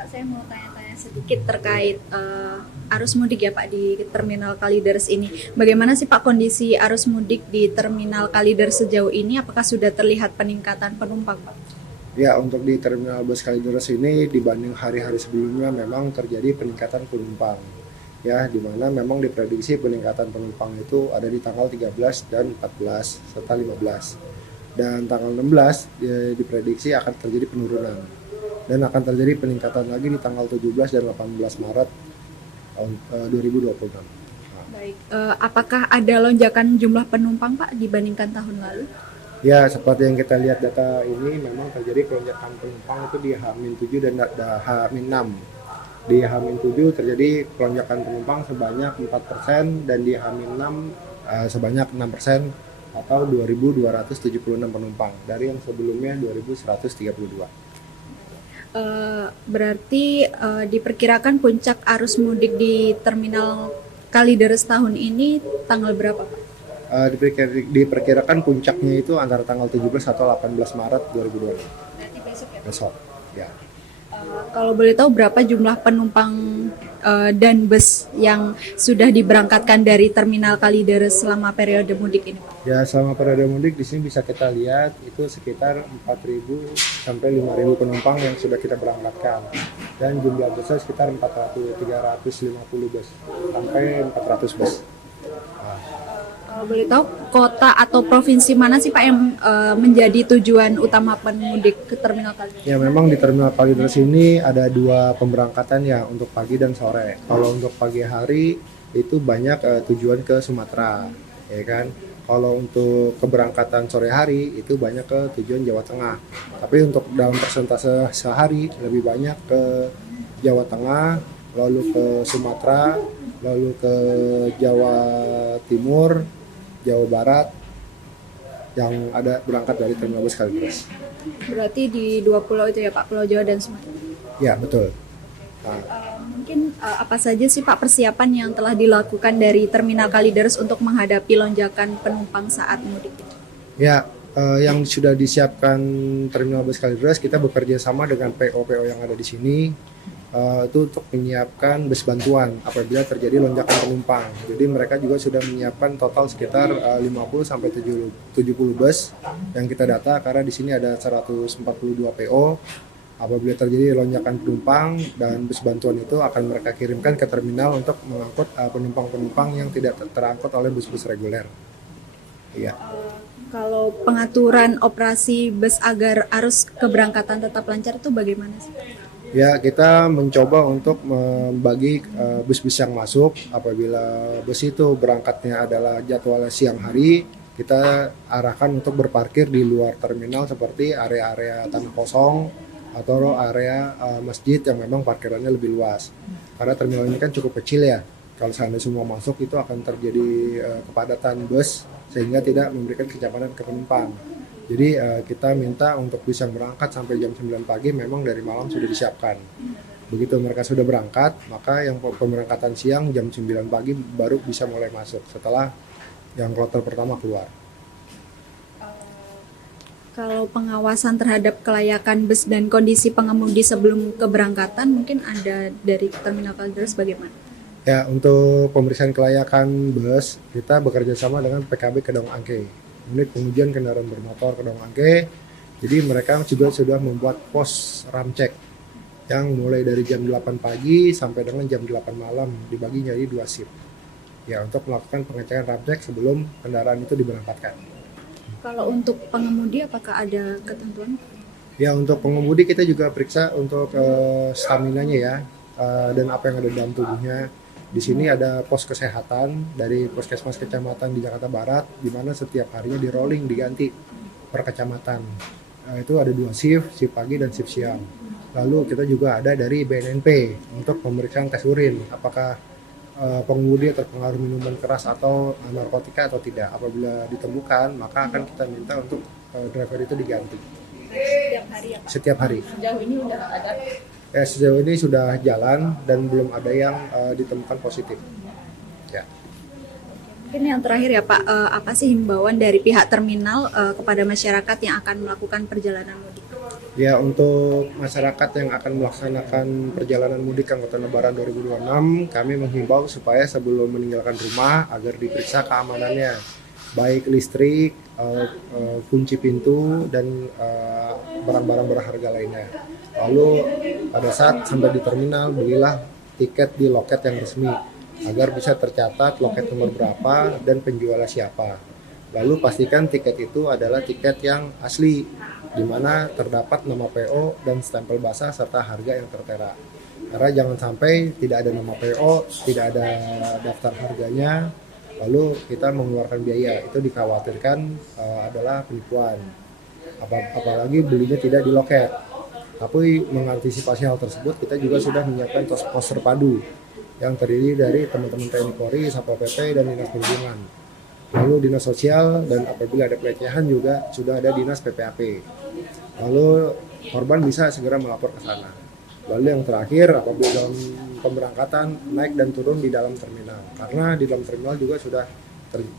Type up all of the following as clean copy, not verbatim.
Pak, saya mau tanya-tanya sedikit terkait arus mudik ya Pak di Terminal Kalideres ini. Bagaimana sih Pak kondisi arus mudik di Terminal Kalideres sejauh ini? Apakah sudah terlihat peningkatan penumpang Pak? Ya, untuk di Terminal Bus Kalideres ini dibanding hari-hari sebelumnya memang terjadi peningkatan penumpang. Ya, di mana memang diprediksi peningkatan penumpang itu ada di tanggal 13 dan 14 serta 15. Dan tanggal 16 diprediksi akan terjadi penurunan. Dan akan terjadi peningkatan lagi di tanggal 17 dan 18 Maret 2026. Baik, apakah ada lonjakan jumlah penumpang Pak dibandingkan tahun lalu? Ya, seperti yang kita lihat data ini memang terjadi lonjakan penumpang itu di H-7 dan H-6. Di H-7 terjadi lonjakan penumpang sebanyak 4% dan di H-6 sebanyak 6% atau 2.276 penumpang dari yang sebelumnya 2.132. Berarti diperkirakan puncak arus mudik di Terminal Kalideres tahun ini tanggal berapa Pak? Diperkirakan puncaknya itu antara tanggal 17 atau 18 Maret 2026. Berarti besok ya Pak? Besok. Ya. Kalau boleh tahu berapa jumlah penumpang dan bus yang sudah diberangkatkan dari Terminal Kalideres selama periode mudik ini Pak? Ya, selama periode mudik di sini bisa kita lihat itu sekitar 4.000 sampai 5.000 penumpang yang sudah kita berangkatkan. Dan jumlah busnya sekitar 350 bus sampai 400 bus. Kalau boleh tahu kota atau provinsi mana sih Pak yang menjadi tujuan utama pemudik ke Terminal Kalideres? Ya, memang di Terminal Kalideres ini ada dua pemberangkatan ya untuk pagi dan sore. Kalau untuk pagi hari itu banyak tujuan ke Sumatera, ya kan. Kalau untuk keberangkatan sore hari itu banyak ke tujuan Jawa Tengah. Tapi untuk dalam persentase sehari lebih banyak ke Jawa Tengah, lalu ke Sumatera, lalu ke Jawa Timur, Jawa Barat yang ada berangkat dari Terminal Bus Kalideres. Berarti di dua pulau itu ya Pak, Pulau Jawa dan Sumatera. Ya, betul. Nah, Mungkin apa saja sih Pak persiapan yang telah dilakukan dari Terminal Kalideres untuk menghadapi lonjakan penumpang saat mudik? ya, yang sudah disiapkan Terminal Bus Kalideres, kita bekerja sama dengan PO-PO yang ada di sini itu untuk menyiapkan bus bantuan apabila terjadi lonjakan penumpang. Jadi mereka juga sudah menyiapkan total sekitar 50 sampai 70 bus yang kita data karena di sini ada 142 PO. Apabila terjadi lonjakan penumpang dan bus bantuan itu akan mereka kirimkan ke terminal untuk mengangkut penumpang-penumpang yang tidak terangkut oleh bus-bus reguler. Iya. Kalau pengaturan operasi bus agar arus keberangkatan tetap lancar itu bagaimana sih? Ya, kita mencoba untuk membagi bus-bus yang masuk. Apabila bus itu berangkatnya adalah jadwal siang hari, kita arahkan untuk berparkir di luar terminal seperti area-area tanah kosong atau area masjid yang memang parkirannya lebih luas. Karena terminal ini kan cukup kecil ya. Kalau seandainya semua masuk itu akan terjadi kepadatan bus sehingga tidak memberikan kenyamanan ke penumpang. Jadi kita minta untuk bus yang berangkat sampai jam 9 pagi memang dari malam sudah disiapkan. Begitu mereka sudah berangkat, maka yang pemberangkatan siang jam 9 pagi baru bisa mulai masuk setelah yang kloter pertama keluar. Kalau pengawasan terhadap kelayakan bus dan kondisi pengemudi sebelum keberangkatan mungkin ada dari Terminal Kalideres bagaimana? Ya, untuk pemeriksaan kelayakan bus, kita bekerja sama dengan PKB Kedong Angke, unit pengujian kendaraan bermotor Kedong Angke. Jadi mereka juga sudah membuat pos ramcek yang mulai dari jam 8 pagi sampai dengan jam 8 malam dibagi jadi 2 shift. Ya, untuk melakukan pengecekan ramcek sebelum kendaraan itu diberangkatkan. Kalau untuk pengemudi apakah ada ketentuan? Ya, untuk pengemudi kita juga periksa untuk stamina-nya ya, dan apa yang ada dalam tubuhnya. Di sini ada pos kesehatan dari Puskesmas Kecamatan di Jakarta Barat, di mana setiap harinya di rolling, diganti per kecamatan. Itu ada 2 shift, shift pagi dan shift siang. Lalu kita juga ada dari BNNP untuk pemeriksaan tes urin, apakah pengemudi terpengaruh minuman keras atau narkotika atau tidak. Apabila ditemukan, maka akan kita minta untuk driver itu diganti. Setiap hari ya Pak? Setiap hari. Sejauh ini udah ada? Sejauh ini sudah jalan dan belum ada yang ditemukan positif. Ya. Mungkin yang terakhir ya Pak, apa sih himbauan dari pihak terminal kepada masyarakat yang akan melakukan perjalanan mudik? Ya, untuk masyarakat yang akan melaksanakan perjalanan mudik Angkutan Lebaran 2026, kami menghimbau supaya sebelum meninggalkan rumah agar diperiksa keamanannya, baik listrik, kunci pintu, dan barang-barang berharga lainnya. Lalu pada saat sampai di terminal, belilah tiket di loket yang resmi agar bisa tercatat loket nomor berapa dan penjualnya siapa. Lalu pastikan tiket itu adalah tiket yang asli, di mana terdapat nama PO dan stempel basah serta harga yang tertera. Karena jangan sampai tidak ada nama PO, tidak ada daftar harganya, lalu kita mengeluarkan biaya. Itu dikhawatirkan adalah penipuan. Apalagi belinya tidak di loket. Tapi mengantisipasi hal tersebut, kita juga sudah menyiapkan pos terpadu yang terdiri dari teman-teman TNI Polri, Satpol PP, dan Dinas Perhubungan. Lalu Dinas Sosial, dan apabila ada pelecehan juga sudah ada Dinas PPAP. Lalu korban bisa segera melapor ke sana. Lalu yang terakhir, apabila dalam pemberangkatan naik dan turun di dalam terminal. Karena di dalam terminal juga sudah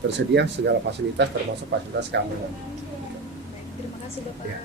tersedia segala fasilitas termasuk fasilitas keamanan. Terima kasih Bapak. Ya.